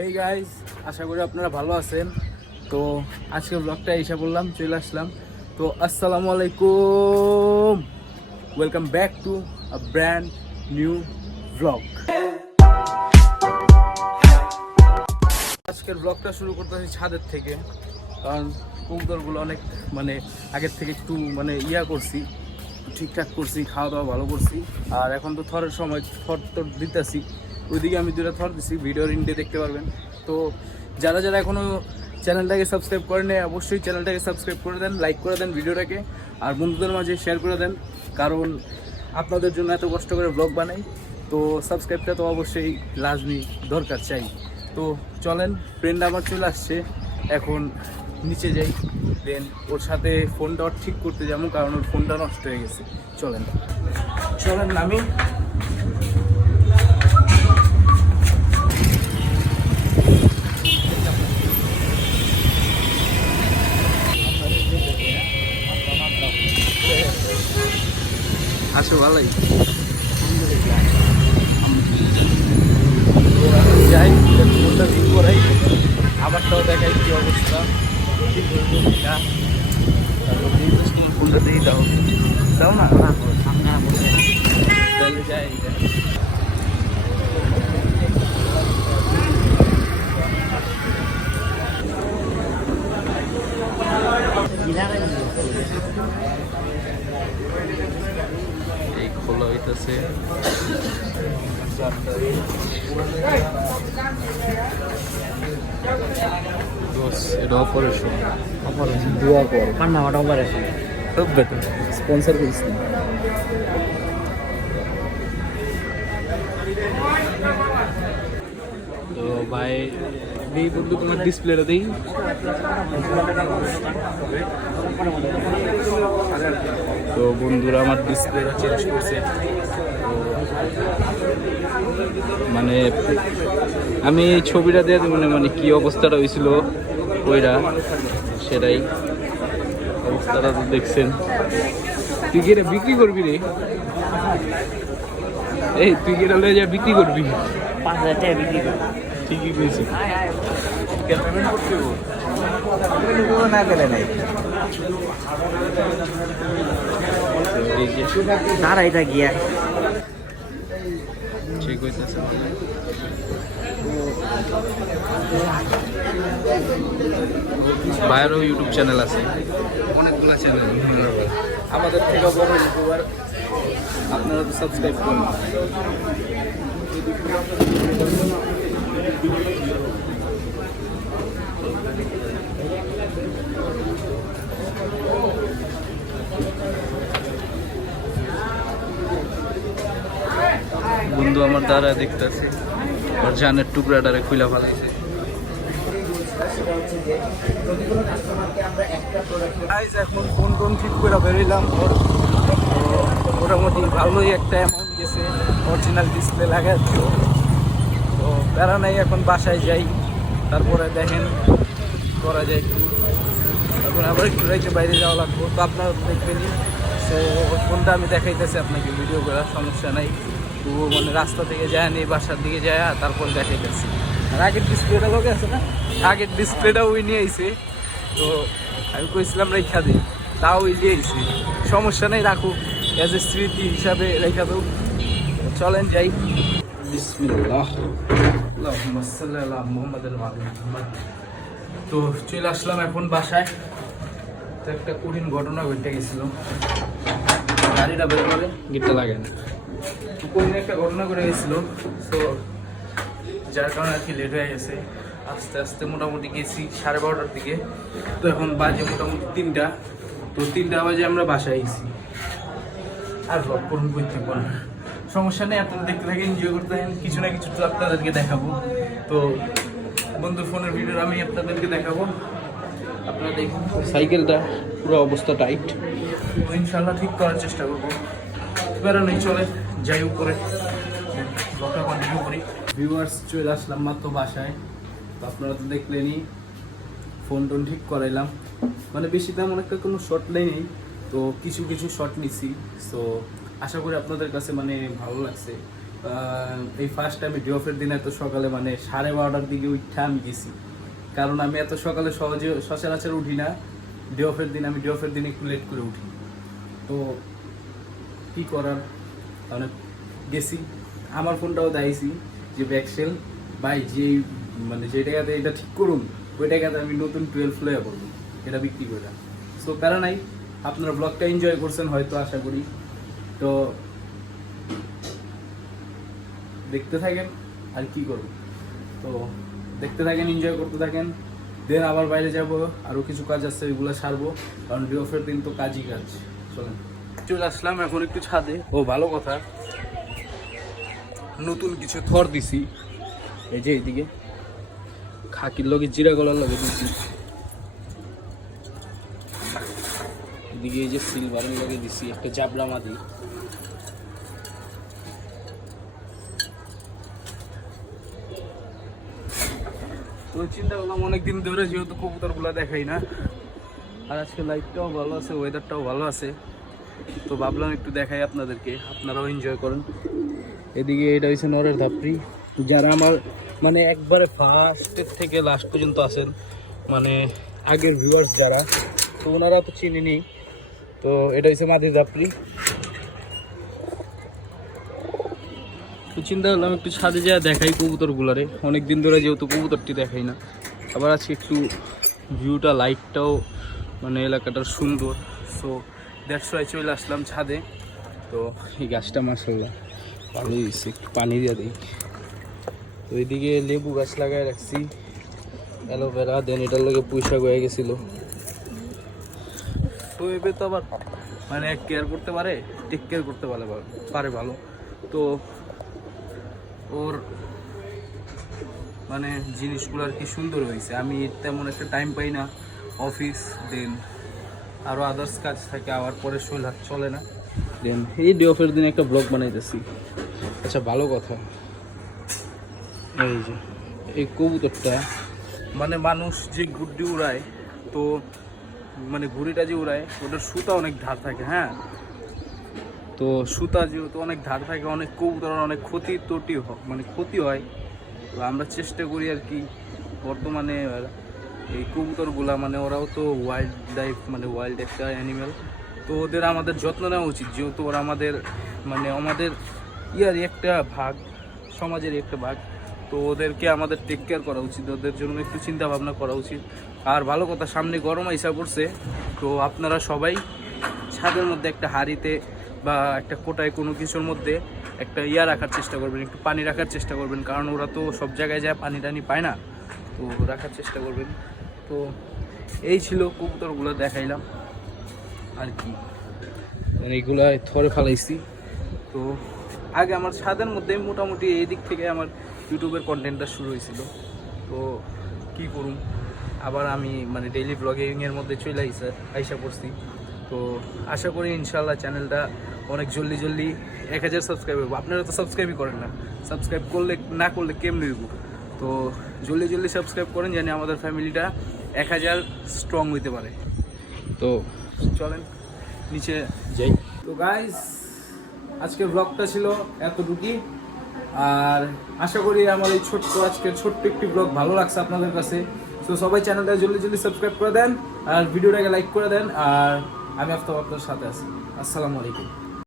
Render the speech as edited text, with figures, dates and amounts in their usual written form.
Hey guys, আশা করি আপনারা ভালো আছেন। তো আজকের ব্লগটা এসে বললাম, চলে আসলাম। তো আসসালামু আলাইকুম, welcome back to a brand new blog. আজকের ব্লগটা শুরু করতেছি ছাদের থেকে, কারণ কবুতরগুলো অনেক আগের থেকে একটু করছি, ঠিকঠাক করছি, খাওয়া দাওয়া ভালো করছি। আর এখন তো থরের সময়, থর দিতেছি। ওইদিকে আমি দুটো থর দিছি, ভিডিওর ইন্ডে দেখতে পারবেন। তো যারা যারা এখনও চ্যানেলটাকে সাবস্ক্রাইব করেন অবশ্যই চ্যানেলটাকে সাবস্ক্রাইব করে দেন, লাইক করে দেন ভিডিওটাকে, আর বন্ধুদের মাঝে শেয়ার করে দেন, কারণ আপনাদের জন্য এত কষ্ট করে ব্লগ বানাই। তো সাবস্ক্রাইবটা তো অবশ্যই লাজমি দরকার চাই। তো চলেন, ফ্রেন্ড আমার চলে আসছে, এখন নিচে যাই, দেন ওর সাথে ফোনটা ঠিক করতে যাবো, কারণ ওর ফোনটা নষ্ট হয়ে গেছে। চলেন চলেন নামি। আসো ভালোই যাই, ফোনটা ঠিক করাই, আমারটাও দেখাই কি অবস্থা, ঠিক না ফোনটা দিয়ে দাও দাও না, তাহলে যাই। এই খোলা হইতেছে, এটা অপারেশন দোয়া কর, পান্নামাটা অপারেশন সব বেটার স্পন্সর করিস না। তো ভাই এই বন্ধু তোমার ডিসপ্লেটা দিই। তো বন্ধুরা আমার ডিসপ্লেটা চেঞ্জ করছে। আমি এই ছবিটা দিয়ে কি অবস্থাটা হয়েছিল ওইটা, সেটাই অবস্থাটা তো দেখছেন। তুই কি এটা বিক্রি করবি রে? এই তুই কি এটা লয়ে যা বিক্রি করবি? 5,000 টাকা বিক্রি করবি। ঠিকই কইছি। পেমেন্ট করতে না গেলে নাই দাঁড়া, এটা গিয়া ঠিক হইতেছে। বাইরেও ইউটিউব চ্যানেল আছে, অনেকগুলো চ্যানেল, আমাদের থেকে বড় ইউটিউবার। আপনারা তো সাবস্ক্রাইব করুন। বন্ধু আমার দ্বারা দেখতেছে, ওর জানের টুকরাটারে খুলে ফেলাইছে। এখন ফোন টোন ঠিক করে বেরোলাম, ওর মোটামুটি ভালোই একটা অ্যামাউন্ট গেছে অরিজিনাল ডিসপ্লে লাগাই। তো প্যারা নাই, এখন বাসায় যাই, তারপরে দেখেন করা যায় একটু, তারপরে আবার একটু রাইতে বাইরে যাওয়া লাগবো। তো আপনারা দেখবেনই। তো ফোনটা আমি দেখাইতেছি আপনাকে ভিডিও করার সমস্যা নাই। তো রাস্তা থেকে যায় নি, বাসার দিকে যায়, তারপর দেখাইতেছি। আর আগের ডিসপ্লেটা লোকে আছে না, আগের ডিসপ্লেটা ওই নিয়ে আইছে। তো আমি কইছিলাম রেখা দিই, তাও ওই নিয়ে আইছে। সমস্যা নেই, রাখুক, অ্যাজ এ স্মৃতি হিসাবে রেখা দেব। চলেন যাই। বিসমিল্লাহ, আল্লাহুম্মা সাল্লি আলা মুহাম্মাদিন ওয়া আলা মুহাম্মাদ। তো চলে আসলাম এখন বাসায়। তো একটা কঠিন ঘটনা ঘটে গেছিল, গাড়িটা বের করে গিটটা লাগে না, তো কঠিন একটা ঘটনা ঘটে গেছিল। তো যার কারণে আর কি লেট হয়ে গেছে। আস্তে আস্তে মোটামুটি গেছি 12:30টার দিকে। তো এখন বাজে মোটামুটি 3টা। তো 3টা বাজে আমরা বাসায় গেছি। আর ব্লগ করুন করতে পারেন, সমস্যা নেই, আপনারা দেখতে থাকেন, এনজয় করতে থাকেন, কিছু না কিছু তো আপনাদেরকে দেখাবো। তো বন্ধুর ফোনের ভিডিও আমি আপনাদেরকে দেখাবো। আপনারা দেখুন, সাইকেলটা পুরো অবস্থা টাইট, তো ইনশাল্লাহ ঠিক করার চেষ্টা করবো। বেরোনোই চলে যাই উপরে, ব্লগটা কন্টিনিউ করি। ভিউয়ার্স, চলে আসলাম মাত্র বাসায়। তো আপনারা তো দেখলেনই, ফোন টোন ঠিক করাইলাম। বেশি তেমন একটা কোনো শর্ট নেই, তো কিছু কিছু শর্ট নিছি। সো আশা করি আপনাদের কাছে ভালো লাগছে। এই ফার্স্ট আমি ডে অফের দিন এত সকালে মানে 12:30টার দিকে উঠে আমি গেছি, কারণ আমি এত সকালে সহজে সচরাচর উঠি না। ডে অফের দিন আমি ডে অফের দিন একটু লেট করে উঠি, তো কী করার, মানে গেছি। আমার ফোনটাও দেখাইছি যে ব্যাকসেল ভাই, যে টাকাতে এটা ঠিক করুন ওই টাকাতে আমি নতুন 12 লয়া করবো, এটা বিক্রি করে। সো প্যারা নাই, আপনারা ব্লগটা এনজয় করছেন হয়তো, আশা করি। তো দেখতে থাকেন আর কি করব, তো দেখতে থাকেন, এনজয় করতে থাকেন। দেন আবার বাইরে যাব, আরও কিছু কাজ আছে ওইগুলো সারবো, কারণ ডে অফের দিন তো কাজই কাজ। চলেন, চলে আসলাম এখন একটু ছাদে। ও ভালো কথা, নতুন কিছু থর দিছি, এই যে এইদিকে খাকির লগে জিরা গলার লগে দিছি, এদিকে এই যে সিলভারের লগে দিছি একটা জাবরা মাদি। তো চিন্তা করলাম অনেকদিন ধরে যেহেতু কবুতরগুলো দেখাই না, আর আজকে লাইটটাও ভালো আছে, ওয়েদারটাও ভালো আছে, তো ভাবলাম একটু দেখাই আপনাদেরকে, আপনারাও এনজয় করেন। এদিকে এটা হচ্ছে নরের ধাপড়ি। যারা আমার মানে একবারে ফার্স্টের থেকে লাস্ট পর্যন্ত আছেন, মানে আগের ভিউয়ার্স যারা, তো ওনারা তো চিনেনি। তো এটা হচ্ছে মাদির ধাপড়ি। তো চিন্তা করলাম একটু ছাদে যা দেখাই কবুতরগুলারে, অনেকদিন ধরে যেহেতু কবুতরটি দেখাই না, আবার আজকে একটু ভিউটা লাইটটাও মানে এলাকাটার সুন্দর, সো দ্যাটস ওয়াই চলে আসলাম ছাদে। তো এই গাছটা মাশাআল্লাহ ভালোই হয়েছে, একটু পানি দিয়ে দিই। তো এইদিকে লেবু গাছ লাগাই রাখছি, অ্যালোভেরা, দেন এটার লগে পুঁইশাক হয়ে গেছিলো। তো এবার তো আবার মানে কেয়ার করতে পারে, টেক কেয়ার করতে পারে ভালো। তো ওর মানে জিনিসগুলো আর কি সুন্দর হয়েছে। আমি তেমন একটা টাইম পাই না, অফিস দেন আরও আদার্স কাজ থাকে, আবার পরে শরীর হাত চলে না। দেন এই ডে অফের দিন একটা ব্লগ বানাইতেছি। আচ্ছা ভালো কথা, এই যে এই কবুতরটা মানে মানুষ যে গুড্ডি উড়ায়, তো মানে ঘুড়িটা যে উড়ায় ওটার সুতা অনেক ধার থাকে, হ্যাঁ। তো সুতা যেহেতু অনেক ধার থাকে, অনেক কবুতর অনেক ক্ষতি হয়। তো আমরা চেষ্টা করি আর কি, বর্তমানে এই কবুতরগুলা মানে ওরাও তো ওয়াইল্ড লাইফ, মানে ওয়াইল্ড একটা অ্যানিমেল, তো ওদের আমাদের যত্ন নেওয়া উচিত, যেহেতু ওরা আমাদের ইয়ারই একটা ভাগ, সমাজেরই একটা ভাগ। তো ওদেরকে আমাদের টেক কেয়ার করা উচিত, ওদের জন্য একটু চিন্তা ভাবনা করা উচিত। আর ভালো কথা, সামনে গরম আইসা পড়ছে, তো আপনারা সবাই ছাদের মধ্যে একটা হাঁড়িতে বা একটা কোটায় কোনো কিছুর মধ্যে একটা রাখার চেষ্টা করবেন, একটু পানি রাখার চেষ্টা করবেন, কারণ ওরা তো সব জায়গায় যায় পানি টানি পায় না, তো রাখার চেষ্টা করবেন। তো এই ছিল কবুতরগুলো দেখাইলাম আর কি, মানে এইগুলো থরে ফেলাইছি। তো আগে আমার ছাদের মধ্যে মোটামুটি এই দিক থেকে আমার ইউটিউবের কন্টেন্টটা শুরু হয়েছিল। তো কি করুন, আবার আমি মানে ডেইলি ব্লগিংয়ের মধ্যে চলে আইসা পড়ছি। তো আশা করি ইনশাল্লাহ চ্যানেলটা অনেক জলদি 1000 সাবস্ক্রাইব হবে। আপনারা তো সাবস্ক্রাইবই করেন না, সাবস্ক্রাইব না করলে কেমন হইব। তো জলদি সাবস্ক্রাইব করেন, জানি আমাদের ফ্যামিলিটা 1000 স্ট্রং হইতে পারে। তো চলেন নিচে যাই। তো গাইস, আজকের ব্লগটা ছিল এতটুকুই, আর আশা করি আমার এই আজকের ছোট্ট একটি ব্লগ ভালো লাগছে আপনাদের কাছে। তো সবাই চ্যানেলটা জলদি সাবস্ক্রাইব করে দেন, আর ভিডিওটাকে লাইক করে দেন, আর আমি আপনার সাথে আছি। আসসালামু আলাইকুম।